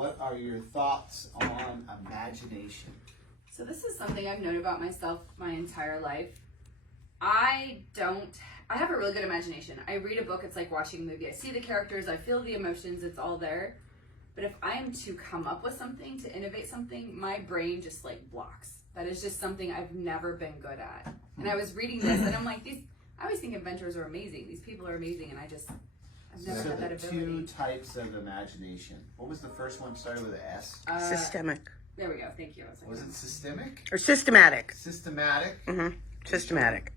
what are your thoughts on imagination? So this is something I've known about myself my entire life. I have a really good imagination. I read a book, it's like watching a movie. I see the characters, I feel the emotions, it's all there. But if I am to come up with something, to innovate something, my brain just like blocks. That is just something I've never been good at. And I was reading this and I'm like, I always think inventors are amazing. These people are amazing, and I've never had that ability. Two types of imagination. What was the first one? Started with an S? Systemic. There we go. Thank you. Was it systemic? Or systematic. Systematic? Mm-hmm. Systematic.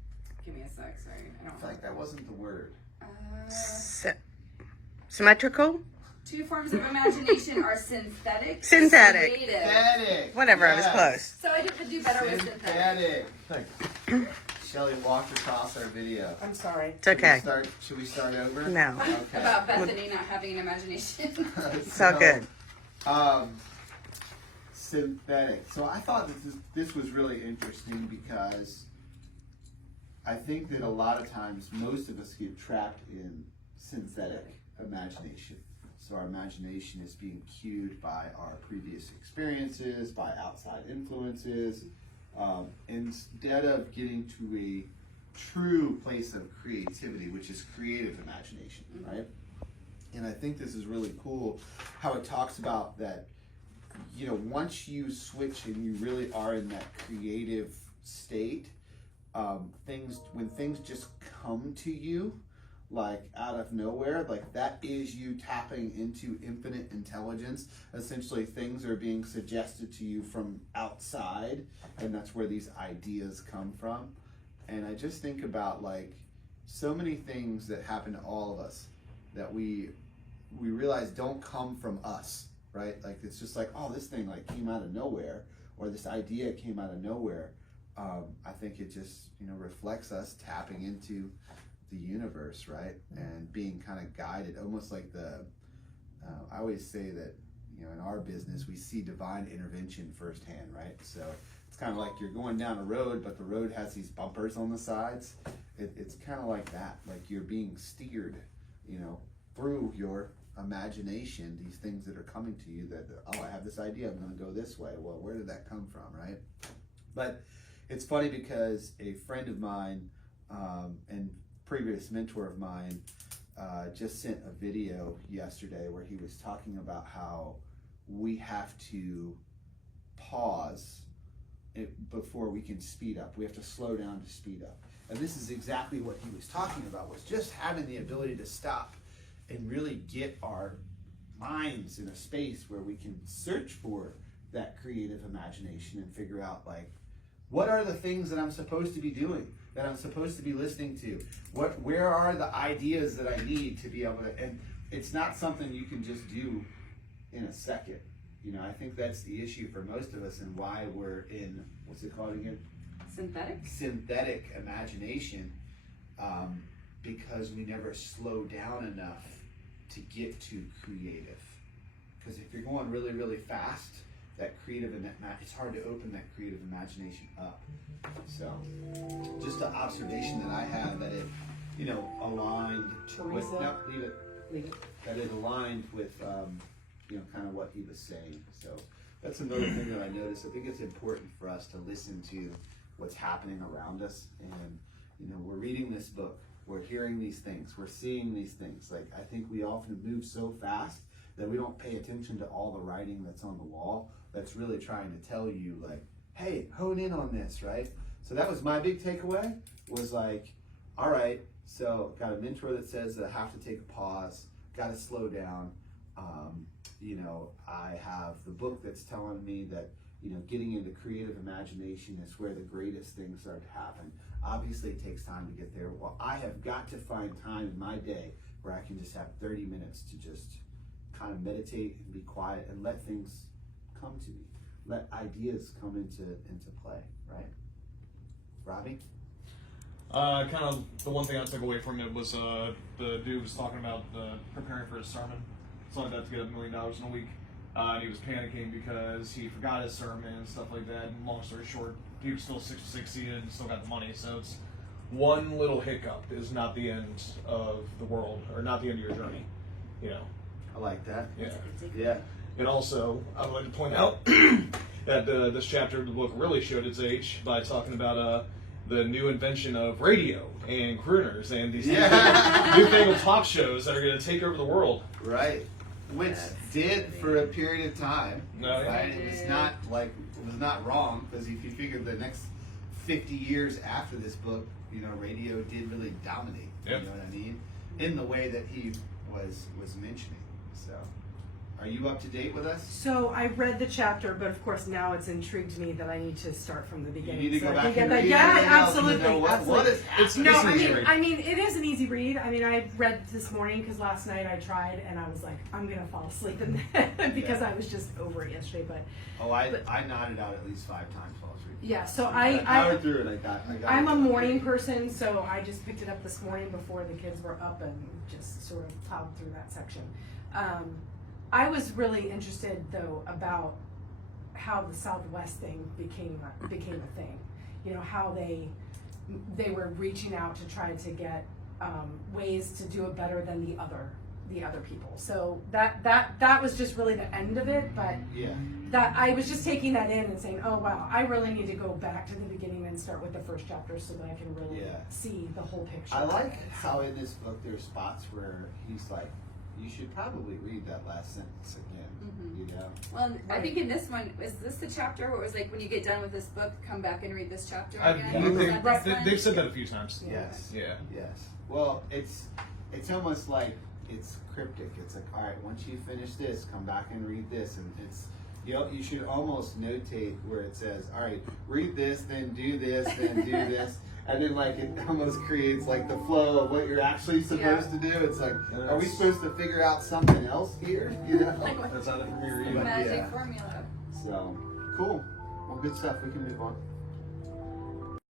Give me a sec. Sorry. I feel like that wasn't the word. Symmetrical? Two forms of imagination are synthetic. Synthetic. Synthetic. Whatever, yes. I was close. So I did do better with synthetic. Synthetic. Shelly walked across our video. I'm sorry. It's okay. Should we start over? No. Okay. About Bethany not having an imagination. It's all good. Synthetic. So I thought that this was really interesting because I think that a lot of times most of us get trapped in synthetic imagination. So our imagination is being cued by our previous experiences, by outside influences, instead of getting to a true place of creativity, which is creative imagination, right? And I think this is really cool how it talks about that, you know, once you switch and you really are in that creative state, when things just come to you, like out of nowhere, like that is you tapping into infinite intelligence. Essentially, things are being suggested to you from outside, and that's where these ideas come from. And I just think about like so many things that happen to all of us that we realize don't come from us, right? Like it's just like, oh, this thing like came out of nowhere, or this idea came out of nowhere. I think it just, you know, reflects us tapping into the universe, right? And being kind of guided, almost like I always say that, you know, in our business, we see divine intervention firsthand, right? So it's kind of like you're going down a road, but the road has these bumpers on the sides. It's kind of like that, like you're being steered, you know, through your imagination, these things that are coming to you that, oh, I have this idea, I'm going to go this way. Well, where did that come from, right? But it's funny because a friend of mine and previous mentor of mine just sent a video yesterday where he was talking about how we have to pause before we can speed up. We have to slow down to speed up. And this is exactly what he was talking about, was just having the ability to stop and really get our minds in a space where we can search for that creative imagination and figure out, like, what are the things that I'm supposed to be doing, that I'm supposed to be listening to? Where are the ideas that I need to be able to, and it's not something you can just do in a second. You know, I think that's the issue for most of us and why we're in, what's it called again? Synthetic? Synthetic imagination, because we never slow down enough to get to creative. Because if you're going really, really fast, that creative and it's hard to open that creative imagination up. So, just an observation that I have that it, you know, aligned with. No, leave it. That it aligned with, you know, kind of what he was saying. So that's another thing that I noticed. I think it's important for us to listen to what's happening around us, and you know, we're reading this book, we're hearing these things, we're seeing these things. Like I think we often move so fast that we don't pay attention to all the writing that's on the wall that's really trying to tell you, like, hey, hone in on this, right? So that was my big takeaway, was like, all right, so got a mentor that says that I have to take a pause, got to slow down. You know, I have the book that's telling me that, you know, getting into creative imagination is where the greatest things start to happen. Obviously, it takes time to get there. Well, I have got to find time in my day where I can just have 30 minutes to just kind of meditate and be quiet and let things come to me. Let ideas come into play, right? Robbie? Kind of the one thing I took away from it was the dude was talking about preparing for his sermon. Something like that to get $1 million in a week. And he was panicking because he forgot his sermon and stuff like that. And long story short, he was still succeeded and still got the money. So it's one little hiccup is not the end of the world, or not the end of your journey. You know. I like that. Yeah. Yeah. And also, I would like to point out that this chapter of the book really showed its age by talking about the new invention of radio and crooners and these newfangled talk shows that are going to take over the world. Right. Which did for a period of time. No, yeah. Right? It was not wrong, because if you figure the next 50 years after this book, radio did really dominate. Yep. You know what I mean? In the way that he was mentioning. So, are you up to date with us? So I read the chapter, but of course now it's intrigued me that I need to start from the You beginning. need to So go I back think and that- read yeah, everything else, absolutely, what absolutely. is happening. No, It's an easy read. I mean, it is an easy read. I mean, I read this morning because last night I tried and I was like, I'm gonna fall asleep in that because I was just over it yesterday. But I nodded out at least 5 times while I was reading. yeah, so I I powered through it. I got I'm it. a morning person, so I just picked it up this morning before the kids were up and just sort of plowed through that section. I was really interested though about how the Southwest thing became a thing. How they were reaching out to try to get ways to do it better than the other people. So that was just really the end of it. But Yeah. that I was just taking that in and saying, oh wow, I really need to go back to the beginning and start with the first chapter so that I can really see the whole picture. I like how in this book there's spots where he's like, you should probably read that last sentence again. Well, I think in this one, is this the chapter where it was like, when you get done with this book, come back and read this chapter again? Is that this one? They've said that a few times. Yes. Yeah. Yes. Well, it's almost like it's cryptic. It's like, all right, once you finish this, come back and read this, and it's you should almost notate where it says, all right, read this, then do this, then do this. And then, like, it almost creates, like, the flow of what you're actually supposed to do. It's like, are we supposed to figure out something else here? Like what? That's not it for me or you. Magic Yeah. formula. So, cool. Well, good stuff. We can move on.